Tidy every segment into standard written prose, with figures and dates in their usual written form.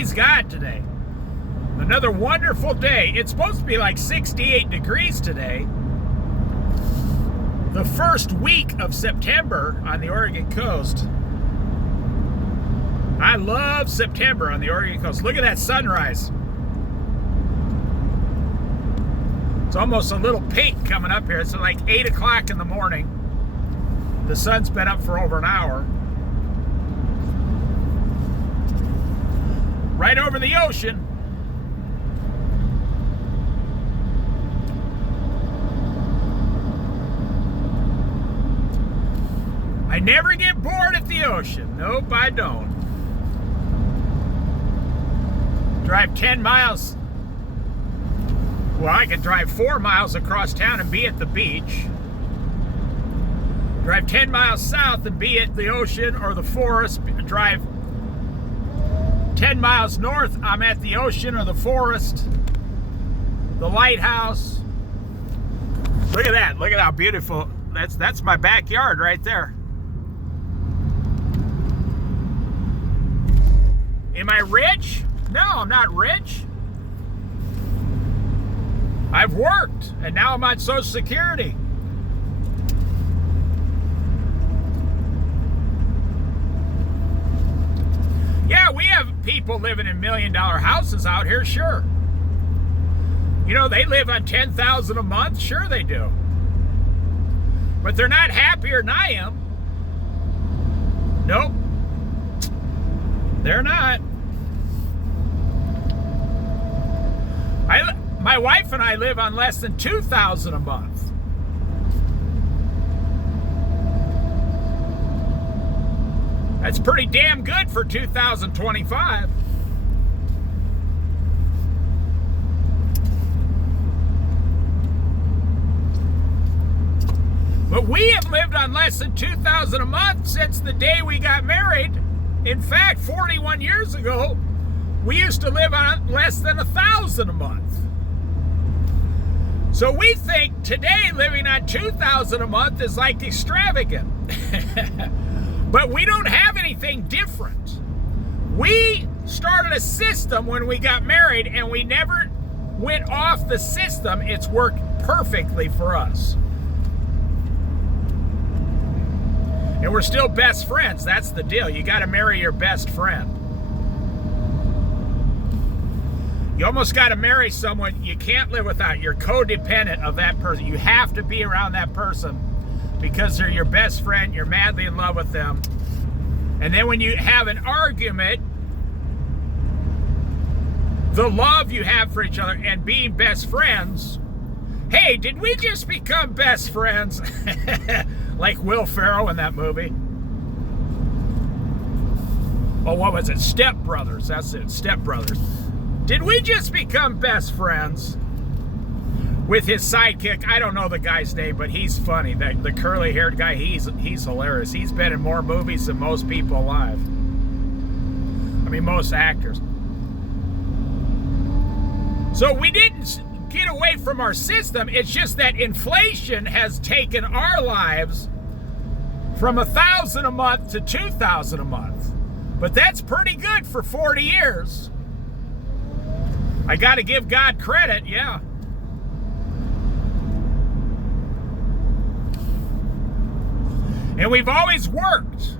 Praise God today. Another wonderful day. It's supposed to be like 68 degrees today. The first week of September on the Oregon coast. I love September on the Oregon coast. Look at that sunrise. It's almost a little pink coming up here. It's like 8 o'clock in the morning. The sun's been up for over an hour. Right over the ocean. I never get bored at the ocean. Nope, I don't. Drive 10 miles. Well, I can drive 4 miles across town and be at the beach. Drive 10 miles south and be at the ocean or the forest. Drive 10 miles north, I'm at the ocean or the forest, the lighthouse. Look at that. Look at how beautiful. That's my backyard right there. Am I rich? No, I'm not rich. I've worked, and now I'm on Social Security. Yeah, we have people living in $1 million houses out here, sure. You know, they live on $10,000 a month, sure they do. But they're not happier than I am. Nope. They're not. My wife and I live on less than $2,000 a month. That's pretty damn good for 2025. But we have lived on less than $2,000 a month since the day we got married. In fact, 41 years ago, we used to live on less than $1,000 a month. So we think today living on $2,000 a month is like extravagant. But we don't have anything different. We started a system when we got married and we never went off the system. It's worked perfectly for us. And we're still best friends. That's the deal. You got to marry your best friend. You almost got to marry someone you can't live without. You're codependent of that person. You have to be around that person because they're your best friend. You're madly in love with them. And then when you have an argument, the love you have for each other and being best friends. Hey, did we just become best friends? Like Will Ferrell in that movie. Oh, what was it? Step Brothers. That's it. Step Brothers. Did we just become best friends? With his sidekick, I don't know the guy's name, but he's funny. The curly-haired guy, he's hilarious. He's been in more movies than most people alive. I mean, most actors. So we didn't get away from our system. It's just that inflation has taken our lives from $1,000 a month to $2,000 a month. But that's pretty good for 40 years. I got to give God credit, yeah. And we've always worked.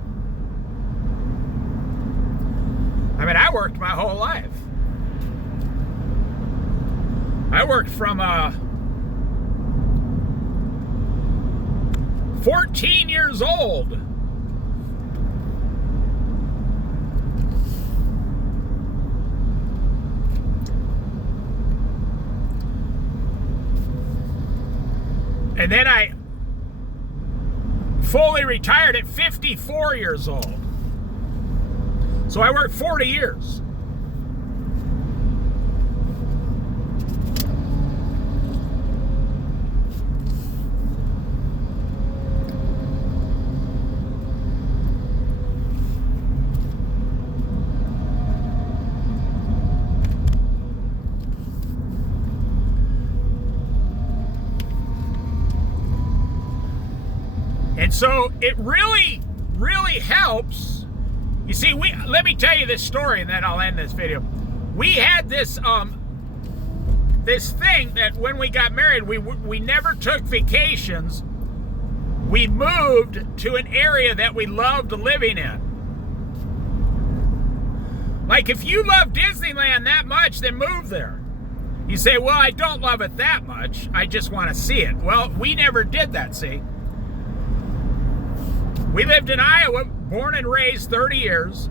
I mean, I worked my whole life. I worked from 14 years old. And then I fully retired at 54 years old. So I worked 40 years. And so it really, really helps You see, let me tell you this story and then I'll end this video. We had this this thing that when we got married, we never took vacations. We moved to an area that we loved living in. Like, if you love Disneyland that much, then move there. You say, well, I don't love it that much. I just want to see it. Well, we never did that, see? We lived in Iowa, born and raised 30 years.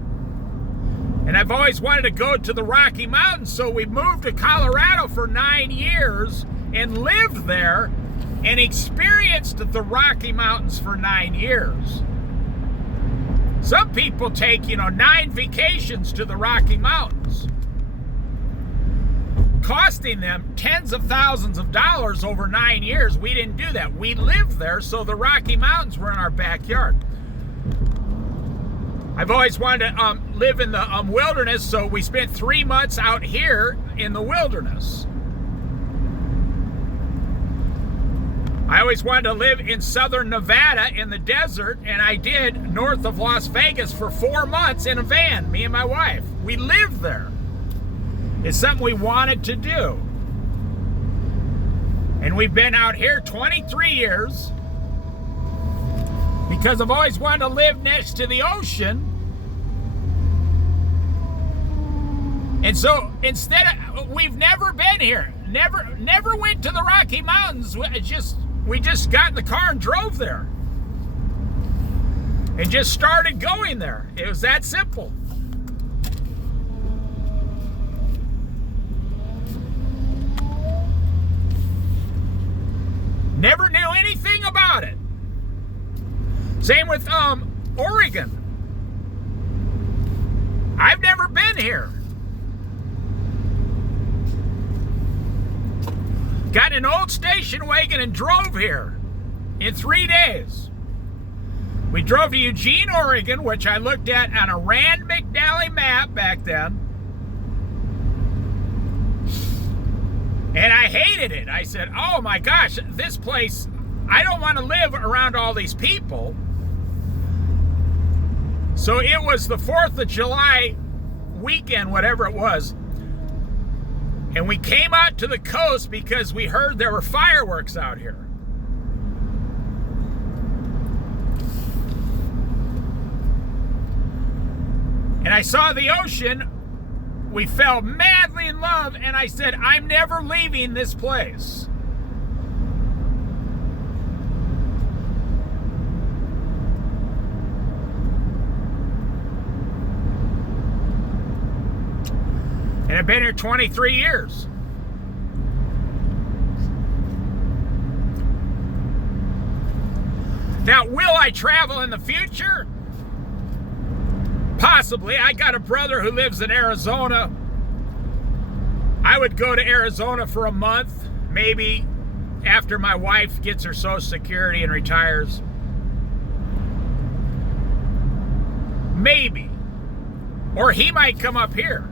And I've always wanted to go to the Rocky Mountains, so we moved to Colorado for 9 years and lived there and experienced the Rocky Mountains for 9 years. Some people take, 9 vacations to the Rocky Mountains, costing them tens of thousands of dollars over 9 years. We didn't do that. We lived there, so the Rocky Mountains were in our backyard. I've always wanted to live in the wilderness, so we spent 3 months out here in the wilderness. I always wanted to live in southern Nevada in the desert, and I did north of Las Vegas for 4 months in a van, me and my wife. We lived there. It's something we wanted to do. And we've been out here 23 years because I've always wanted to live next to the ocean. And so instead of, we've never been here. Never went to the Rocky Mountains. We just got in the car and drove there. And just started going there. It was that simple. Never knew anything about it. Same with Oregon. I've never been here. Got an old station wagon and drove here in 3 days. We drove to Eugene, Oregon, which I looked at on a Rand McNally map back then. And I hated it. I said, oh my gosh, this place, I don't want to live around all these people. So it was the 4th of July weekend, whatever it was. And we came out to the coast because we heard there were fireworks out here. And I saw the ocean. We fell madly in love, and I said, I'm never leaving this place. And I've been here 23 years. Now, will I travel in the future? Possibly. I got a brother who lives in Arizona. I would go to Arizona for a month, maybe after my wife gets her Social Security and retires. Maybe. Or he might come up here.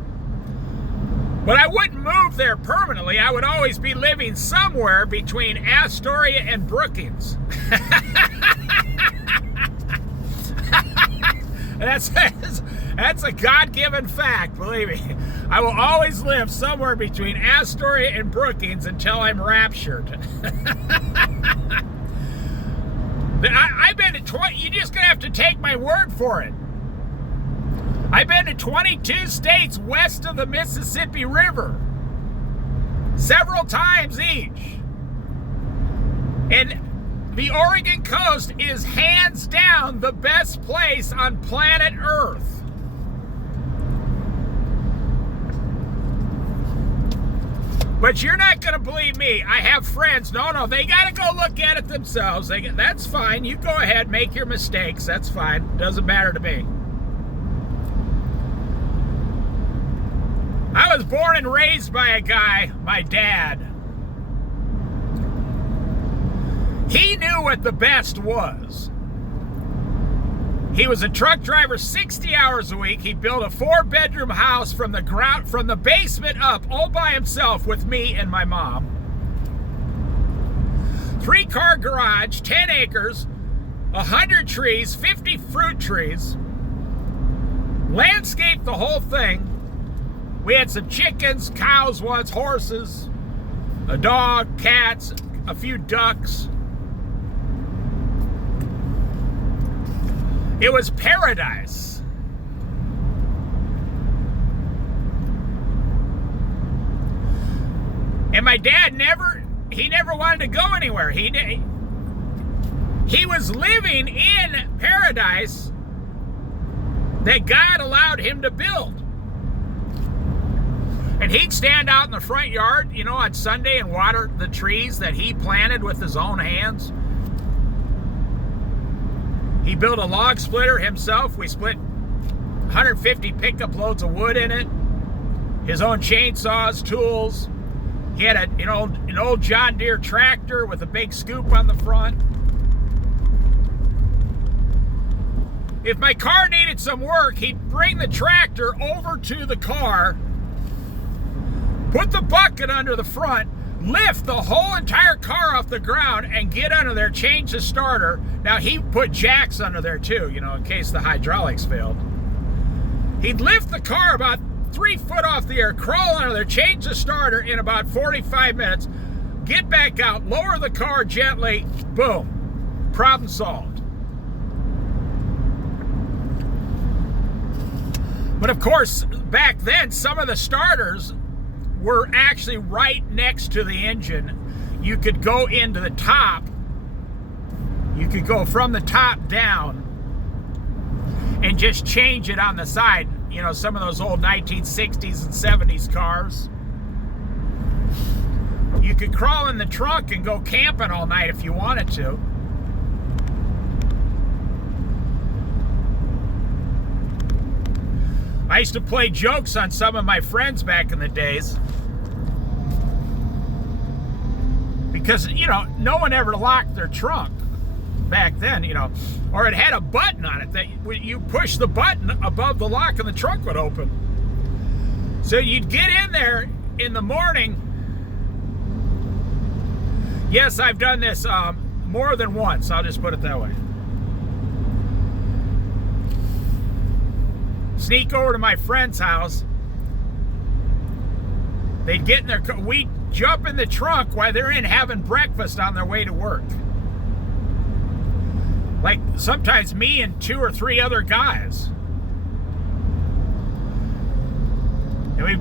But I wouldn't move there permanently. I would always be living somewhere between Astoria and Brookings. That's a God-given fact, believe me. I will always live somewhere between Astoria and Brookings until I'm raptured. I've been to 20, you're just going to have to take my word for it. I've been to 22 states west of the Mississippi River, several times each. And the Oregon coast is hands down the best place on planet Earth. But you're not going to believe me. I have friends. No, they got to go look at it themselves. That's fine. You go ahead, make your mistakes. That's fine. Doesn't matter to me. I was born and raised by a guy, my dad. He knew what the best was. He was a truck driver 60 hours a week. He built a 4-bedroom house from the basement up, all by himself with me and my mom. 3-car garage, 10 acres, 100 trees, 50 fruit trees. Landscaped the whole thing. We had some chickens, cows once, horses, a dog, cats, a few ducks. It was paradise. And my dad never wanted to go anywhere. He was living in paradise that God allowed him to build. And he'd stand out in the front yard, you know, on Sunday and water the trees that he planted with his own hands. He built a log splitter himself. We split 150 pickup loads of wood in it. His own chainsaws, tools. He had an old John Deere tractor with a big scoop on the front. If my car needed some work, he'd bring the tractor over to the car, put the bucket under the front, lift the whole entire car off the ground and get under there, change the starter. Now, he put jacks under there too, you know, in case the hydraulics failed. He'd lift the car about 3 foot off the air, crawl under there, change the starter in about 45 minutes, get back out, lower the car gently, boom, problem solved. But of course, back then, some of the starters were actually right next to the engine. You could go into the top. You could go from the top down and just change it on the side. You know, some of those old 1960s and 70s cars. You could crawl in the trunk and go camping all night if you wanted to. I used to play jokes on some of my friends back in the days. Because, you know, no one ever locked their trunk back then, you know. Or it had a button on it that you push the button above the lock and the trunk would open. So you'd get in there in the morning. Yes, I've done this more than once. I'll just put it that way. Sneak over to my friend's house. They'd get in their car. We'd jump in the trunk while they're in having breakfast on their way to work. Like sometimes me and 2 or 3 other guys. And we'd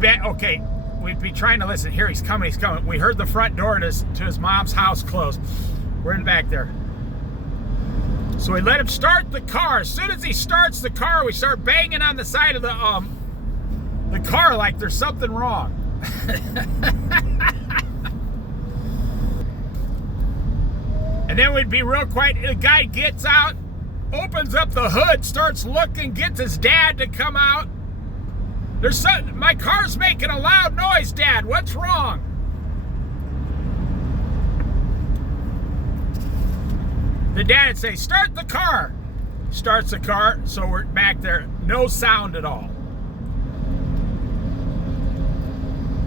be trying to listen. Here, he's coming, he's coming. We heard the front door to his mom's house close. We're in back there. So we let him start the car. As soon as he starts the car, we start banging on the side of the car like there's something wrong. And then we'd be real quiet. The guy gets out, opens up the hood, starts looking, gets his dad to come out. My car's making a loud noise, Dad. What's wrong? The dad would say, start the car. Starts the car, so we're back there. No sound at all.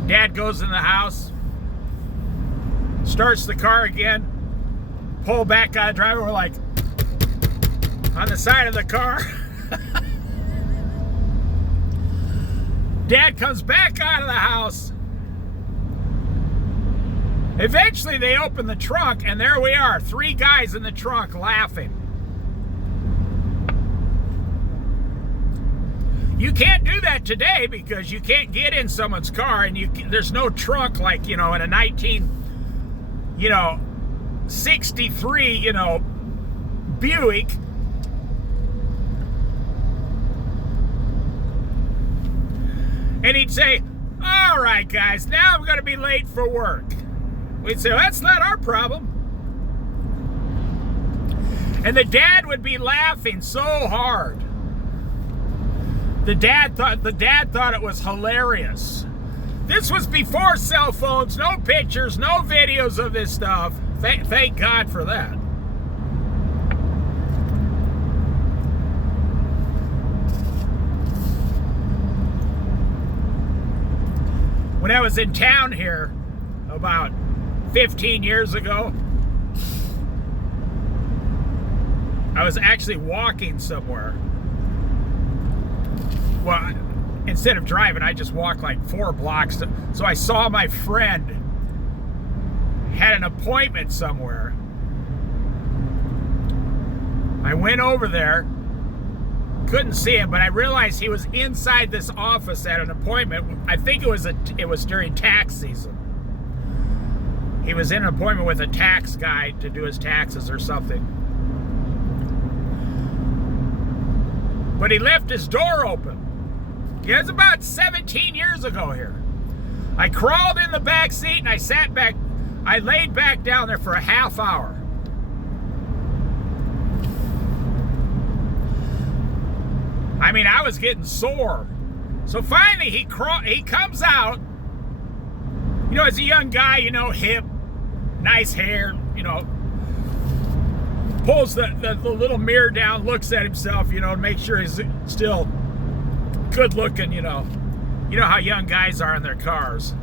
Dad goes in the house, starts the car again, pull back on the driver. We're like, on the side of the car. Dad comes back out of the house. Eventually they open the trunk and there we are, 3 guys in the trunk laughing. You can't do that today because you can't get in someone's car and there's no trunk like, you know, in a 1963, Buick. And he'd say, all right, guys, now I'm going to be late for work. We'd say, well, that's not our problem. And the dad would be laughing so hard. The dad thought it was hilarious. This was before cell phones, no pictures, no videos of this stuff. Thank God for that. When I was in town here about 15 years ago, I was actually walking somewhere. well, instead of driving, I just walked like 4 blocks. So I saw my friend had an appointment somewhere. I went over there, couldn't see him, but I realized he was inside this office at an appointment. I think it was during tax season. He was in an appointment with a tax guy to do his taxes or something. But he left his door open. It was about 17 years ago here. I crawled in the back seat and I sat back. I laid back down there for a half hour. I mean, I was getting sore. So finally he comes out. You know, as a young guy, you know, hip, nice hair, you know, pulls the little mirror down, looks at himself, you know, to make sure he's still good looking, you know. You know how young guys are in their cars.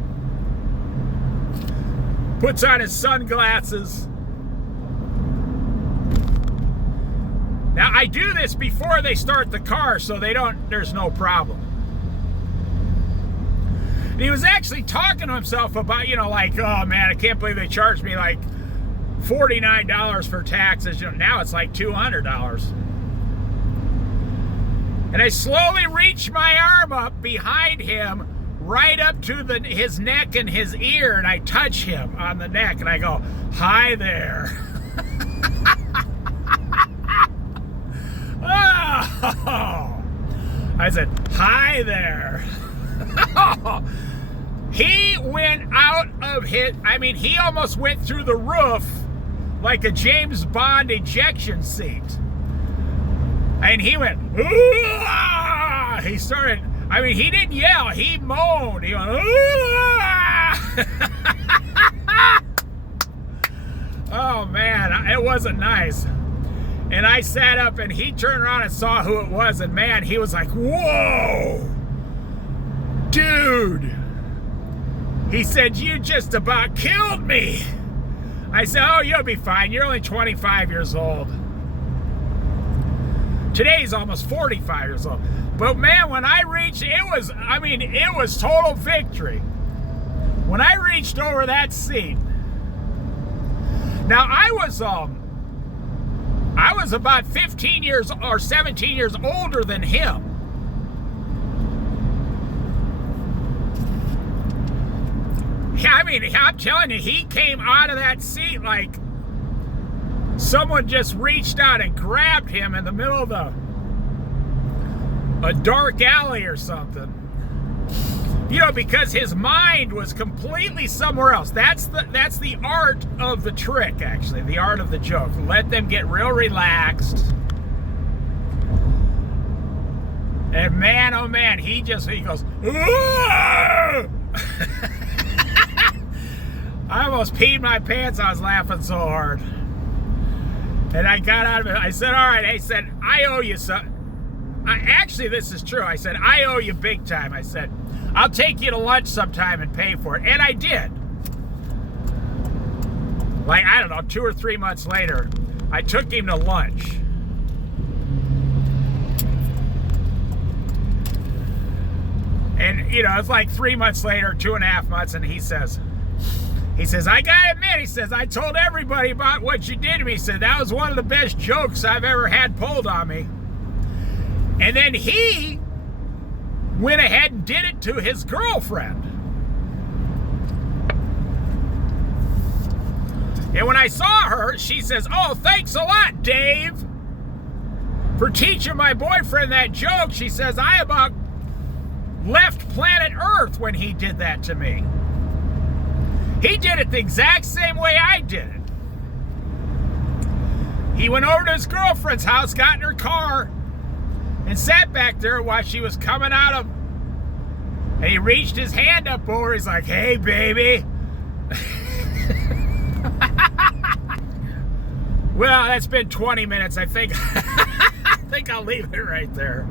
Puts on his sunglasses. Now, I do this before they start the car so there's no problem. And he was actually talking to himself about, you know, like, oh man, I can't believe they charged me like $49 for taxes. You know, now it's like $200. And I slowly reach my arm up behind him, right up to his neck and his ear, and I touch him on the neck, and I go, "Hi there." Oh, I said, "Hi there." He went out of he almost went through the roof like a James Bond ejection seat. And he went, "Ooh!" He started, he didn't yell, he moaned. He went, "Ooh!" Oh man, it wasn't nice. And I sat up and he turned around and saw who it was, and man, he was like, "Whoa, dude." He said, "You just about killed me." I said, "Oh, you'll be fine. You're only 25 years old." Today's almost 45 years old. But man, when I reached, it was total victory. When I reached over that seat. Now I was about 15 years or 17 years older than him. I'm telling you, he came out of that seat like someone just reached out and grabbed him in the middle of a dark alley or something. You know, because his mind was completely somewhere else. That's the art of the trick, actually, the art of the joke. Let them get real relaxed. And man, oh man, he goes, "Ooh!" I almost peed my pants. I was laughing so hard. And I got out of it. I said, "All right." I said, "I owe you something." Actually, this is true. I said, "I owe you big time." I said, "I'll take you to lunch sometime and pay for it." And I did. Like, I don't know, 2 or 3 months later, I took him to lunch. And, you know, it's like 3 months later, 2.5 months, and he says, "I gotta admit," he says, "I told everybody about what you did to me." He said, "That was one of the best jokes I've ever had pulled on me." And then he went ahead and did it to his girlfriend. And when I saw her, she says, "Oh, thanks a lot, Dave, for teaching my boyfriend that joke." She says, "I about left planet Earth when he did that to me." He did it the exact same way I did it. He went over to his girlfriend's house, got in her car, and sat back there while she was coming out of. And he reached his hand up over. He's like, "Hey, baby." Well, that's been 20 minutes. I think I'll leave it right there.